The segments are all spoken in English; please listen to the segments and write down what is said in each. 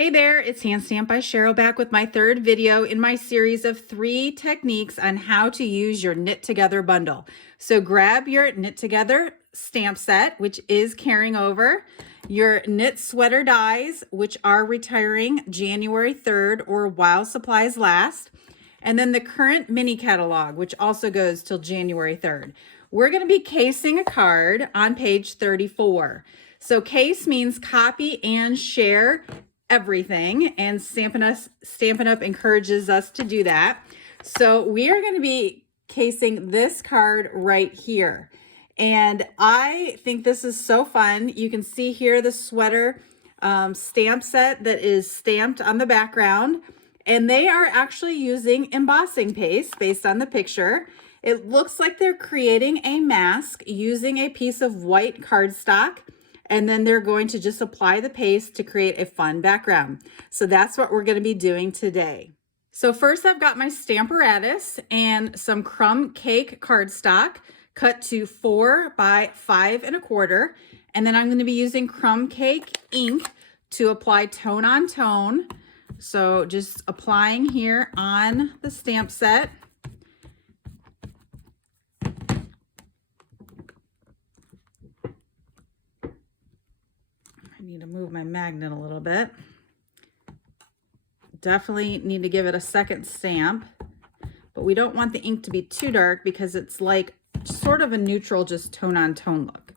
Hey there, it's Hand Stamp by Cheryl back with my third video in my series of 3 techniques on how to use your knit together bundle. So grab your knit together stamp set, which is carrying over, your knit sweater dies, which are retiring January 3rd or while supplies last, and then the current mini catalog, which also goes till January 3rd. We're going to be casing a card on page 34. So case means copy and share everything, and Stampin' Up encourages us to do that. So we are going to be casing this card right here, and I think this is so fun. You can see here the sweater stamp set that is stamped on the background, and they are actually using embossing paste based on the picture. It looks like they're creating a mask using a piece of white cardstock, and then they're going to just apply the paste to create a fun background. So that's what we're going to be doing today. So first I've got my Stamparatus and some crumb cake cardstock cut to 4 by 5 1/4. And then I'm going to be using crumb cake ink to apply tone on tone. So just applying here on the stamp set. I need to move my magnet a little bit. Definitely need to give it a second stamp, but we don't want the ink to be too dark because it's like sort of a neutral, just tone on tone look.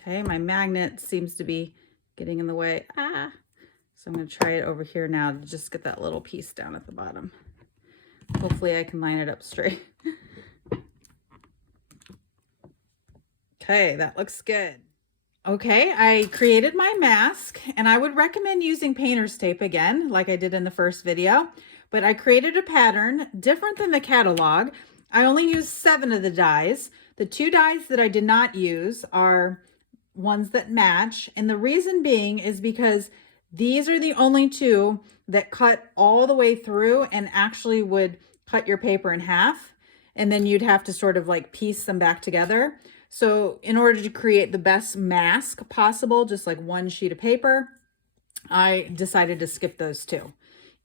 Okay, my magnet seems to be getting in the way. So I'm going to try it over here now to just get that little piece down at the bottom. Hopefully I can line it up straight. Okay, that looks good. Okay, I created my mask, and I would recommend using painter's tape again, like I did in the first video, but I created a pattern different than the catalog. I only used 7 of the dies. The 2 dies that I did not use are ones that match, and the reason being is because these are the only 2 that cut all the way through and actually would cut your paper in half, and then you'd have to sort of like piece them back together. So in order to create the best mask possible, just like one sheet of paper, I decided to skip those 2,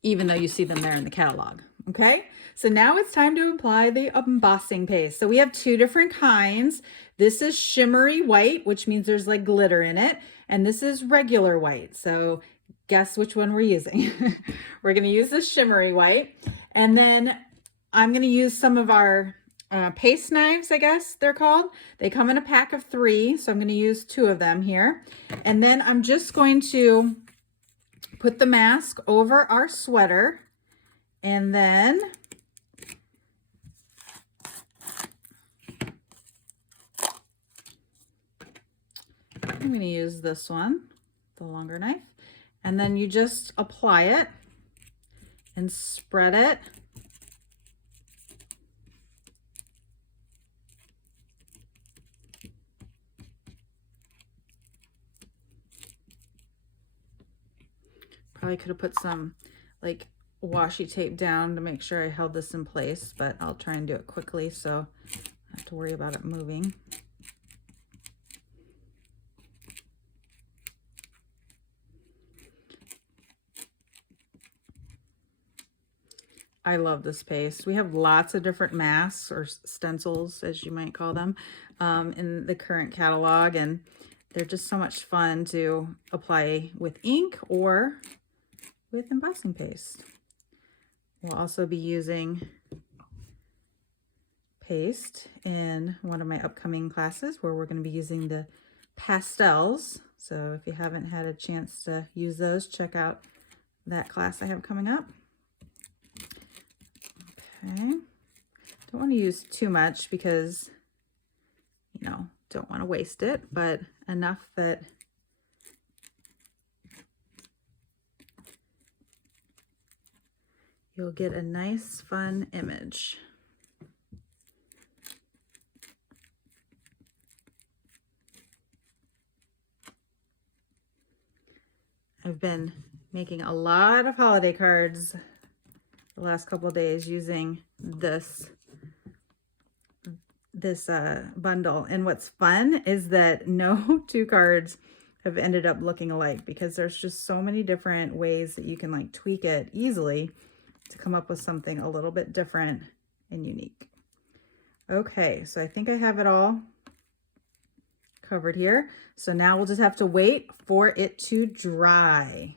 even though you see them there in the catalog. Okay, so now it's time to apply the embossing paste. So we have 2 different kinds. This is shimmery white, which means there's like glitter in it, and this is regular white. So guess which one we're using. We're going to use this shimmery white, and then I'm going to use some of our paste knives, I guess they're called. They come in a pack of 3, so I'm going to use 2 of them here. And then I'm just going to put the mask over our sweater, and then I'm going to use this one, the longer knife, and then you just apply it and spread it. Probably could have put some like washi tape down to make sure I held this in place, but I'll try and do it quickly so I don't have to worry about it moving. I love this paste. We have lots of different masks or stencils, as you might call them, in the current catalog, and they're just so much fun to apply with ink or with embossing paste. We'll also be using paste in one of my upcoming classes where we're going to be using the pastels. So if you haven't had a chance to use those, check out that class I have coming up. Okay, don't want to use too much because, you know, don't want to waste it, but enough that you'll get a nice, fun image. I've been making a lot of holiday cards the last couple of days using this this bundle. And what's fun is that no two cards have ended up looking alike, because there's just so many different ways that you can like tweak it easily to come up with something a little bit different and unique. Okay, so I think I have it all covered here. So now we'll just have to wait for it to dry.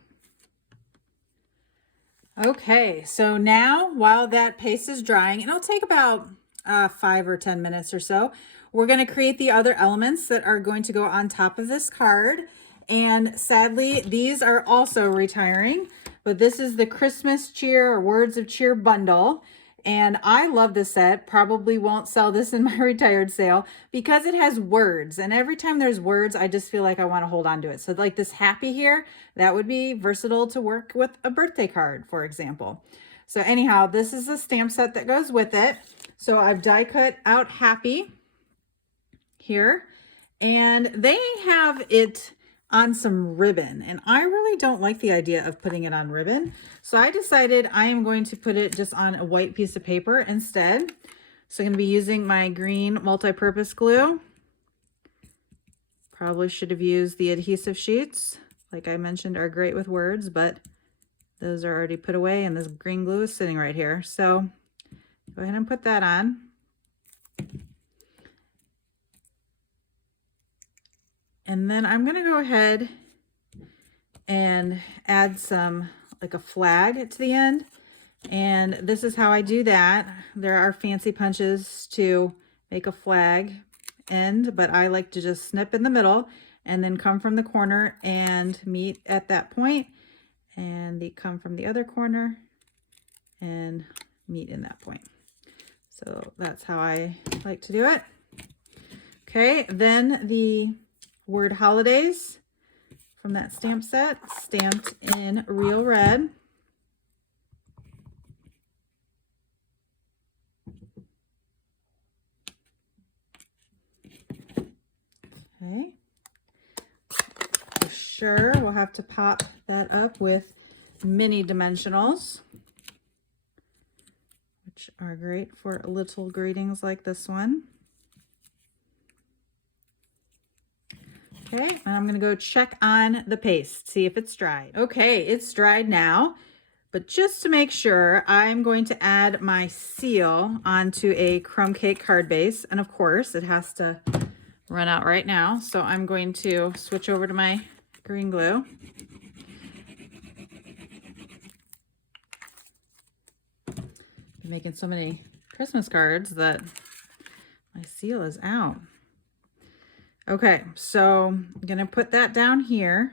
Okay, so now while that paste is drying, and it'll take about 5 or 10 minutes or so, we're going to create the other elements that are going to go on top of this card. And sadly, these are also retiring, but this is the Christmas Cheer or Words of Cheer bundle. And I love this set. Probably won't sell this in my retired sale because it has words. And every time there's words, I just feel like I want to hold on to it. So like this happy here, that would be versatile to work with a birthday card, for example. So anyhow, this is the stamp set that goes with it. So I've die cut out happy here. And they have it on some ribbon, and I really don't like the idea of putting it on ribbon. So I decided I am going to put it just on a white piece of paper instead. So I'm going to be using my green multi-purpose glue. Probably should have used the adhesive sheets, like I mentioned, are great with words, but those are already put away and this green glue is sitting right here. So go ahead and put that on. And then I'm going to go ahead and add some, like a flag to the end. And this is how I do that. There are fancy punches to make a flag end, but I like to just snip in the middle and then come from the corner and meet at that point, and come from the other corner and meet in that point. So that's how I like to do it. Okay, then the word holidays from that stamp set, stamped in real red. Okay. For sure, we'll have to pop that up with mini dimensionals, which are great for little greetings like this one. Okay, and I'm going to go check on the paste, see if it's dried. Okay, it's dried now, but just to make sure, I'm going to add my seal onto a crumb cake card base. And of course, it has to run out right now. So I'm going to switch over to my green glue. I'm making so many Christmas cards that my seal is out. Okay, so I'm gonna put that down here.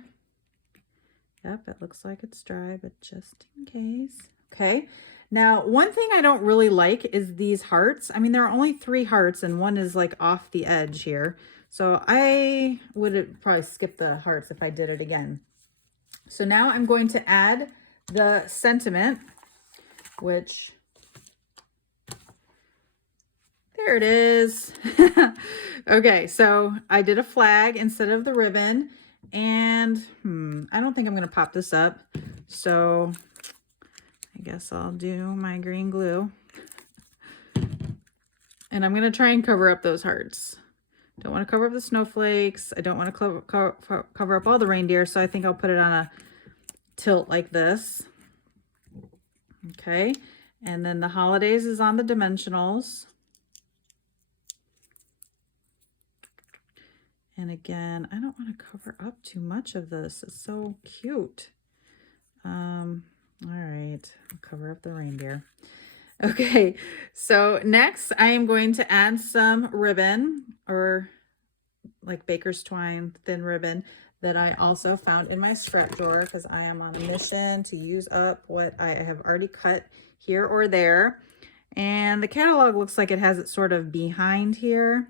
Yep, it looks like it's dry, but just in case. Okay, now one thing I don't really like is these hearts. I mean, there are only 3 hearts and one is like off the edge here. So I would probably skip the hearts if I did it again. So now I'm going to add the sentiment, which, there it is. Okay, so I did a flag instead of the ribbon, and I don't think I'm going to pop this up. So I guess I'll do my green glue. And I'm going to try and cover up those hearts. Don't want to cover up the snowflakes. I don't want to cover up all the reindeer, so I think I'll put it on a tilt like this. Okay, and then the holidays is on the dimensionals. And again, I don't want to cover up too much of this. It's so cute. All right, I'll cover up the reindeer. Okay, so next I am going to add some ribbon, or like baker's twine, thin ribbon, that I also found in my scrap drawer because I am on a mission to use up what I have already cut here or there. And the catalog looks like it has it sort of behind here.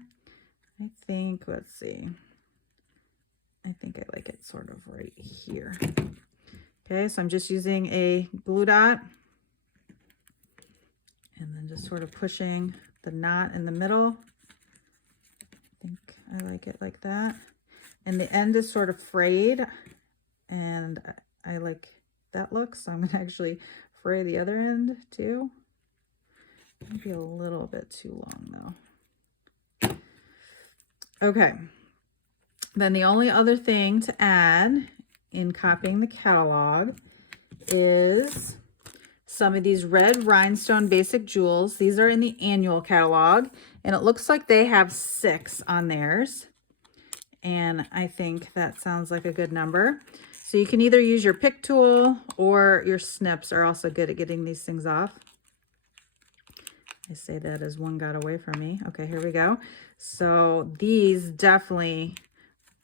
I think, let's see. I think I like it sort of right here. Okay, so I'm just using a glue dot and then just sort of pushing the knot in the middle. I think I like it like that. And the end is sort of frayed, and I like that look, so I'm gonna actually fray the other end too. Maybe a little bit too long though. Okay. Then the only other thing to add in copying the catalog is some of these red rhinestone basic jewels. These are in the annual catalog, and it looks like they have 6 on theirs. And I think that sounds like a good number. So you can either use your pick tool, or your snips are also good at getting these things off. I say that as one got away from me. Okay, here we go. So these definitely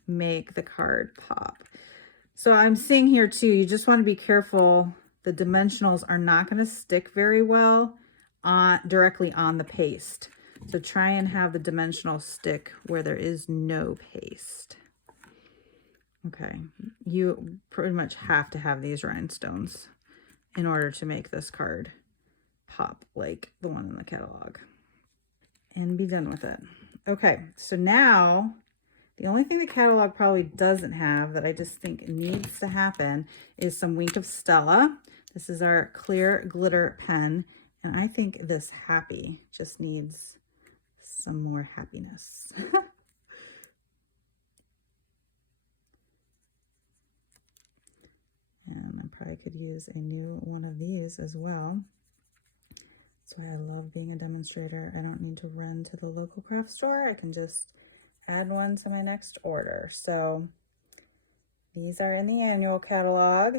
make the card pop. So I'm seeing here too, you just want to be careful. The dimensionals are not going to stick very well directly on the paste. So try and have the dimensional stick where there is no paste. Okay, you pretty much have to have these rhinestones in order to make this card pop like the one in the catalog. And be done with it. Okay, so now the only thing the catalog probably doesn't have that I just think needs to happen is some Wink of Stella. This is our clear glitter pen, and I think this happy just needs some more happiness. And I probably could use a new one of these as well. That's why I love being a demonstrator. I don't need to run to the local craft store. I can just add one to my next order. So these are in the annual catalog,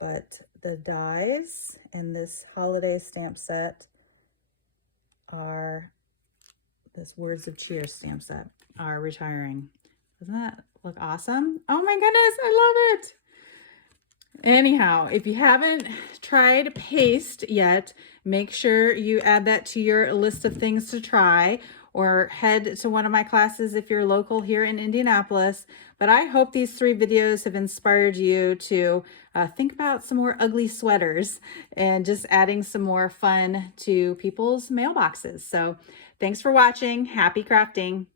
but the dies in this holiday stamp set are, this Words of Cheer stamp set, are retiring. Doesn't that look awesome? Oh my goodness, I love it. Anyhow, if you haven't tried paste yet, make sure you add that to your list of things to try, or head to one of my classes if you're local here in Indianapolis. But I hope these 3 videos have inspired you to think about some more ugly sweaters and just adding some more fun to people's mailboxes. So thanks for watching. Happy crafting.